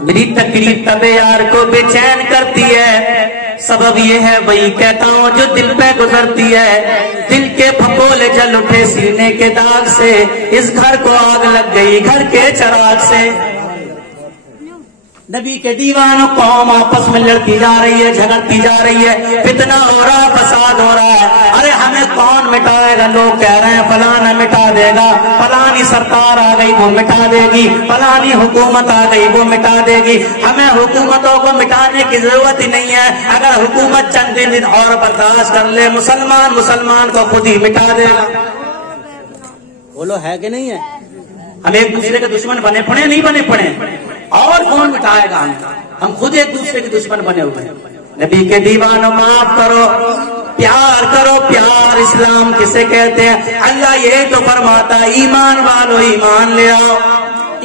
میری تقریر طب یار کو بے چین کرتی ہے، سبب یہ ہے وہی کہتا ہوں جو دل پہ گزرتی ہے۔ دل کے پھپولے جل اٹھے سینے کے داغ سے، اس گھر کو آگ لگ گئی گھر کے چراغ سے۔ نبی کے دیوانوں قوم آپس میں لڑتی جا رہی ہے، جھگڑتی جا رہی ہے، فتنہ ہو رہا ہے، فساد ہو رہا ہے۔ ارے ہمیں کون مٹائے گا؟ لوگ کہہ رہے ہیں فلانا مٹا دے گا، فلانی سرکار آ گئی وہ مٹا دے گی، فلانی حکومت آ گئی وہ مٹا دے گی۔ ہمیں حکومتوں کو مٹانے کی ضرورت ہی نہیں ہے، اگر حکومت چند دن اور برداشت کر لے مسلمان کو خود ہی مٹا دے گا۔ بولو ہے کہ نہیں ہے؟ ہم ایک دوسرے کے دشمن بنے پڑے نہیں بنے پڑے، اور کون مٹائے گا؟ ہم خود ایک دوسرے کے دشمن بنے ہوئے ہیں۔ نبی کے دیوانوں معاف کرو، پیار کرو، پیار اسلام کسے کہتے ہیں؟ اللہ یہ تو فرماتا ہے ایمان والو ایمان لے آؤ،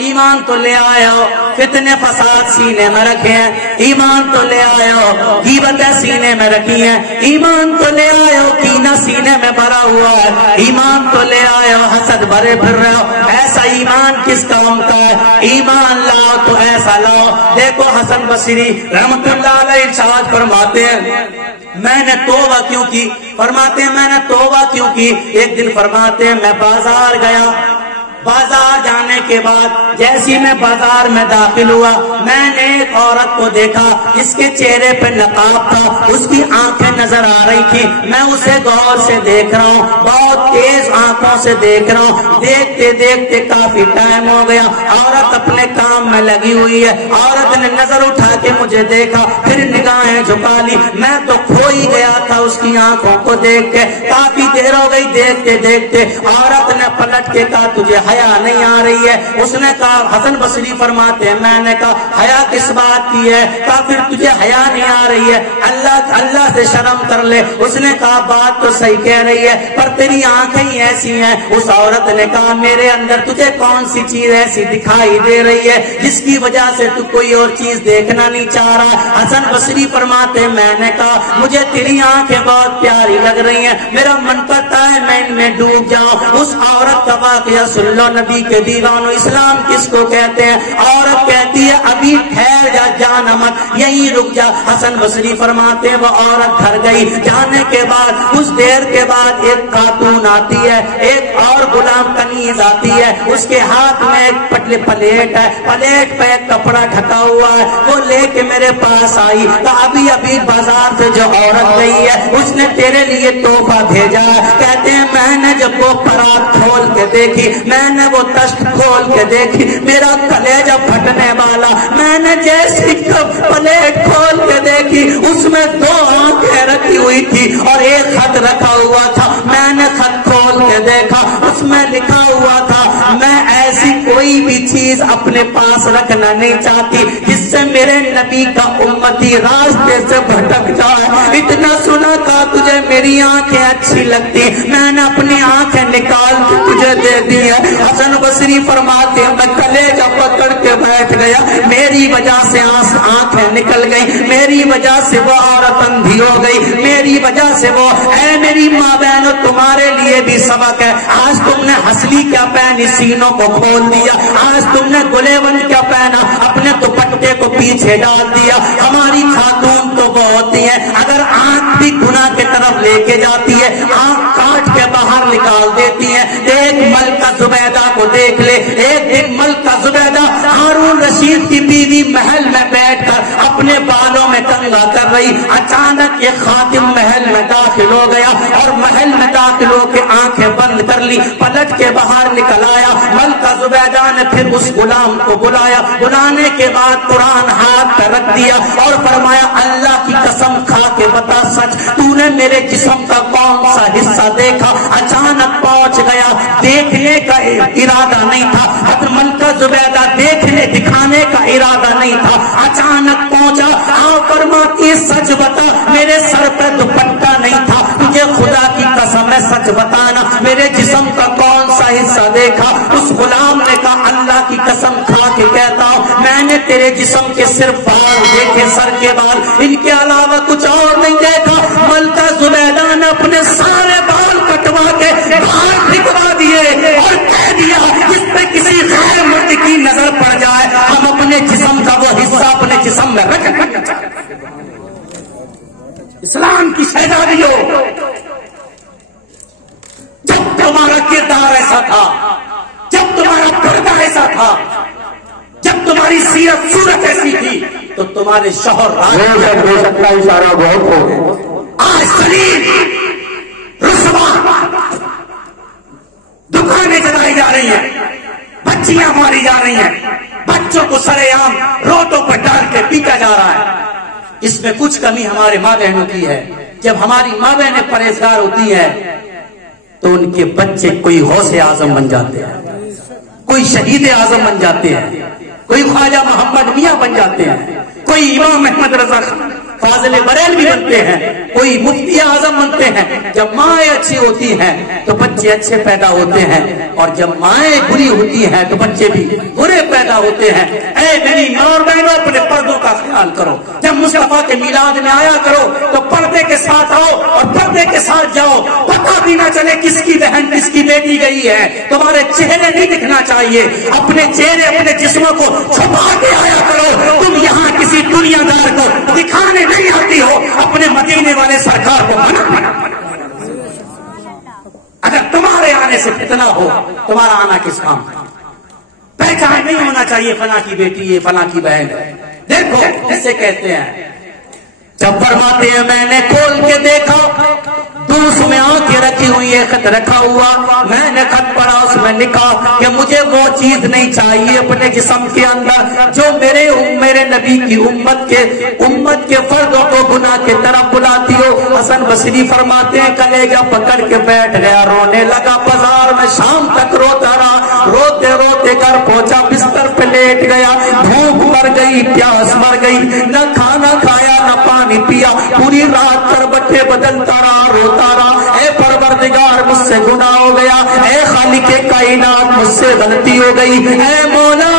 ایمان تو لے آؤ، فتنے فساد سینے میں رکھے ہیں، ایمان تو لے آؤ، غیبتیں سینے میں رکھی ہیں، ایمان تو لے آؤ، کینہ سینے میں بھرا ہوا ہے، ایمان تو لے آؤ، حسد بھرے پھر رہے ہو، ایسا ایمان کس کام کا ہے؟ ایمان لاؤ تو ایسا لاؤ۔ دیکھو حسن بصری رحمت اللہ علیہ ارشاد فرماتے ہیں میں نے توبہ کیوں کی؟ فرماتے ہیں میں نے توبہ کیوں کی؟ ایک دن فرماتے ہیں میں بازار گیا، بازار جانے کے بعد جیسی میں بازار میں داخل ہوا، میں نے ایک عورت کو دیکھا جس کے چہرے پہ نقاب تھا، اس کی آنکھیں نظر آ رہی تھی، میں اسے غور سے دیکھ رہا ہوں، بہت تیز آنکھوں سے دیکھ رہا ہوں، دیکھتے دیکھتے کافی ٹائم ہو گیا، عورت اپنے کام میں لگی ہوئی ہے، عورت نے نظر اٹھا کے مجھے دیکھا، پھر نگاہیں جھکا لی، میں تو کھو ہی گیا تھا اس کی آنکھوں کو دیکھ کے، کافی دیر ہو گئی دیکھتے دیکھتے، عورت نے پلٹ کے کہا تجھے حیا نہیں آ رہی ہے؟ اس نے کہا حسن بصری فرماتے ہیں میں نے کہا حیا کس بات کی ہے؟ کہا پھر تجھے حیا نہیں آ رہی ہے؟ اللہ سے شرم کر لے۔ اس نے کہا بات تو صحیح کہہ رہی ہے پر تیری آنکھیں ہی ایسی ہیں۔ اس عورت نے کہا میرے اندر تجھے کون سی چیز ایسی دکھائی دے رہی ہے جس کی وجہ سے تو کوئی اور چیز دیکھنا نہیں چاہ رہا؟ حسن بصری فرماتے ہیں میں نے کہا مجھے تیری آنکھیں بہت پیاری لگ رہی ہیں، میرا من کرتا ہے میں ان میں ڈوب جاؤں۔ اس عورت کا واقعہ سن لو نبی کے دیوانوں، اسلام کس کو کہتے ہیں؟ عورت کہتی ہے ابھی ٹھہر جا، جان مت، یہیں رک جا۔ حسن بصری فرماتے ہیں وہ عورت گھر گئی، جانے کے بعد کچھ دیر کے بعد ایک خاتون آتی ہے، ایک اور غلام کنیز آتی ہے، اس کے ہاتھ میں ایک پلیٹ ہے، پلیٹ پہ ایک کپڑا ڈھکا ہوا ہے، وہ لے کے میرے پاس آئی تو ابھی ابھی بازار سے جو عورت گئی ہے اس نے تیرے لیے تحفہ بھیجا ہے۔ کہتے ہیں میں نے جب وہ پرات کھول کے دیکھی، میں نے وہ تشت کھول کے دیکھی، میرا کلیجہ پھٹنے والا، میں نے جیسی پلیٹ کھول کے دیکھی اس میں 2 آنکھیں رکھی ہوئی تھی اور ایک خط رکھا ہوا تھا، میں نے خط کھول کے دیکھا اس میں لکھا ہوا تھا میں ایسی کوئی بھی چیز اپنے پاس رکھنا نہیں چاہتی جس سے میرے نبی کا امتی راستے سے بھٹک جائے۔ اتنا سنا کہا تجھے میری آنکھیں اچھی لگتی، میں نے اپنی آنکھیں نکال کے تجھے دے دی ہے۔ حسن بصری فرماتے ہیں میں کلیجہ پکڑ کے بیٹھ گیا، میری وجہ سے آنکھیں نکل گئی، میری وجہ سے وہ عورت اندھی ہو گئی، میری وجہ سے وہ، اے میری ماں بہنوں تمہارے لیے بھی سبق ہے۔ آج تم نے ہسلی کیا پہنی سینوں کو کھول دیا، آج تم نے گلے بند کیا پہنا اپنے دوپٹے کو پیچھے ڈال دیا۔ ہماری خاتون تو وہ ہوتی ہے اگر آنکھ بھی گناہ کی طرف لے کے جاتی ہے آنکھ کاٹ کے باہر نکال دیتی ہے۔ ایک ملکہ زبیدہ کو دیکھ لے، ایک دن ملکہ زبیدہ ہارون رشید کی بیوی محل میں بیٹھ کر اپنے بالوں میں کنگھا کر رہی، اچانک ایک خادم محل میں داخل ہو گیا اور محل میں داخل ہو کے آنکھیں بند کر لی، پلٹ کے باہر نکل آیا۔ ملکہ زبیدہ نے پھر اس غلام کو بلایا، بلانے کے بعد قرآن ہاتھ پہ رکھ دیا اور فرمایا اللہ کی قسم کھا کے بتا سچ تو نے میرے جسم کا کون سا حصہ دیکھا؟ اچانک پہنچ گیا، دیکھنے کا ارادہ نہیں تھا، حضرت ملکہ زبیدہ دیکھنے دکھانے کا ارادہ نہیں تھا، اچانک پہنچا، فرماتی سچ بتا میرے سر پہ دوپٹہ نہیں تھا، تجھے خدا کی قسم ہے سچ بتانا میرے جسم کا کون سا حصہ دیکھا؟ اس غلام نے کہا اللہ کی قسم کھا کے کہتا ہوں میں نے تیرے جسم کے صرف بال دیکھے، سر کے بال، ان کے علاوہ کچھ اور نہیں دیکھا۔ ملکہ زبیدہ نے اپنے سارے بال کٹوا کے باہر پھینکوا دیے اور کہہ دیا جس پہ کسی غیر مرد کی نظر پڑ جائے ہم اپنے جسم کا وہ میں رکھ نہیں چاہتے۔ اسلام کی شہزادی ہو، جب تمہارا کردار ایسا تھا، جب تمہارا پردہ ایسا تھا، جب تمہاری سیرت صورت ایسی تھی، تو تمہارے شوہر ہو سکتا ہے اشارہ بہت ہو آج سلیم رسوا دکانیں جلائی جا رہی ہیں، بچیاں ماری جا رہی ہیں، بچوں کو سرے عام روڈوں پر ڈال کے پیٹا جا رہا ہے۔ اس میں کچھ کمی ہمارے ماں بہنوں کی ہے۔ جب ہماری ماں بہنیں پرہیزگار ہوتی ہیں تو ان کے بچے کوئی غوث اعظم بن جاتے ہیں، کوئی شہید اعظم بن جاتے ہیں، کوئی خواجہ محمد میاں بن جاتے ہیں، کوئی امام احمد رضا فاضل بریلوی بنتے ہیں، کوئی مفتی اعظم بنتے ہیں۔ جب مائیں اچھی ہوتی ہیں تو بچے اچھے پیدا ہوتے ہیں، اور جب مائیں بری ہوتی ہیں تو بچے بھی برے پیدا ہوتے ہیں۔ اے میری ماں اور بہنوں، اپنے پردوں کا خیال کرو۔ جب مصطفیٰ کے میلاد میں آیا کرو تو پردے کے ساتھ آؤ اور پردے کے ساتھ جاؤ، پتہ بھی نہ چلے کس کی بہن کس کی بیٹی گئی ہے۔ تمہارے چہرے نہیں دکھنا چاہیے، اپنے چہرے اپنے جسموں کو چھپا کے آیا کرو۔ تم یہاں کسی دنیا دار کو دکھانے نہیں آتی ہو، اپنے مدینے والے سرکار کو منع۔ اگر تمہارے آنے سے فتنہ ہو، تمہارا آنا کس کام؟ پہچان نہیں ہونا چاہیے فلاں کی بیٹی ہے، فلاں کی بہن ہے۔ دیکھو اسے کہتے ہیں، جب فرماتے ہیں میں نے کھول کے دیکھا دوس میں آنکھیں رکھی ہوئی ہے، خط رکھا ہوا، میں نے خط پڑھا، اس میں لکھا کہ مجھے وہ چیز نہیں چاہیے اپنے جسم کے اندر جو میرے نبی کی امت کے فردوں کو گناہ کے طرف بلاتی ہو۔ حسن بصری فرماتے ہیں کلیجہ پکڑ کے بیٹھ گیا، رونے لگا، بازار میں شام تک روتا رہا، روتے روتے گھر پہنچا، بستر پہ لیٹ گیا، بھوک مر گئی، پیاس مر گئی، نہ کھانا کھایا نہ پانی پیا، پوری رات کربٹیں بدلتا رہا، روتا رہا، اے پروردگار مجھ سے گناہ ہو گیا، اے خالق کائنات مجھ سے غلطی ہو گئی، اے مولا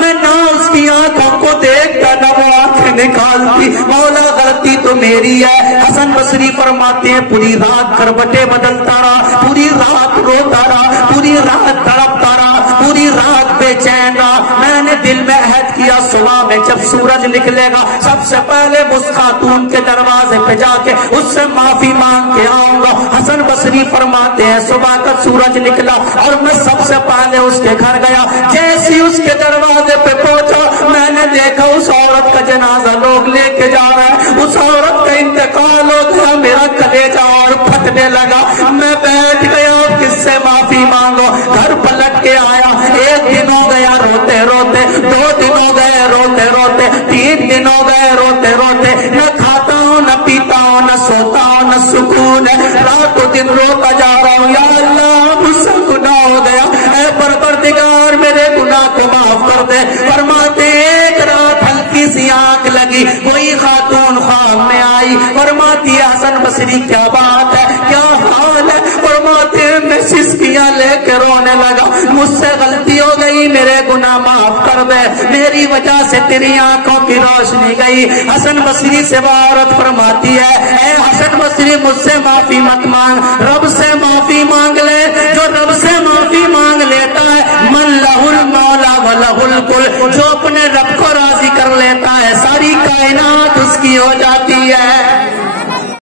میں نہ اس کی آنکھوں کو دیکھتا نہ وہ آنکھیں نکالتی، مولا غلطی تو میری ہے۔ حسن بصری فرماتے ہیں پوری رات کربٹیں بدلتا رہا، پوری رات روتا رہا، پوری رات تڑپتا رہا، پوری رات بے چین رہا۔ میں نے دل میں عہد کیا صبح میں جب سورج نکلے گا سب سے پہلے اس خاتون کے دروازے پہ جا کے اس سے معافی مانگ کے آؤں گا۔ حسن بصری فرماتے ہیں صبح کا سورج نکلا اور میں سب سے پہلے اس کے گھر گیا، جیسی اس کے دروازے پہ پہنچا میں نے دیکھا اس عورت کا جنازہ لوگ لے کے جا رہے ہیں، اس عورت کا انتقال ہو گیا، میرا کلیجہ اور پھٹنے لگا، میں بیٹھ گیا کس سے معافی مانگو۔ گھر پلٹ کے آیا، ایک دن ہو گیا روتے روتے، 2 دن ہو گئے روتے روتے، 3 دن ہو گئے روتے روتے، نہ کھاتا ہوں نہ پیتا ہوں نہ سوتا ہوں نہ سکون ہے، رات و دن روتا جا رہا ہوں، یا اللہ مجھ سے گناہ ہو گیا، اے پروردگار میرے گناہ کو معاف کر دے۔ فرماتے ایک رات ہلکی سی آنکھ لگی، کوئی خاتون خواب میں آئی، فرماتی ہے حسن بصری کیا بات ہے کیا حال ہے؟ فرماتے ہیں میں سسکیاں لے کے رونے لگا، مجھ سے غلطی ہو گئی، میرے گناہ معاف کر دے، میری وجہ سے تیری آنکھوں کی روشنی گئی۔ حسن بصری سے وہ عورت فرماتی ہے اے حسن بصری مجھ سے معافی مت مانگ، رب سے معافی مانگ لے، جو رب سے معافی مانگ لیتا ہے من لہ المولا ولہ الکل، جو اپنے رب کو راضی کر لیتا ہے ساری کائنات اس کی ہو جاتی ہے۔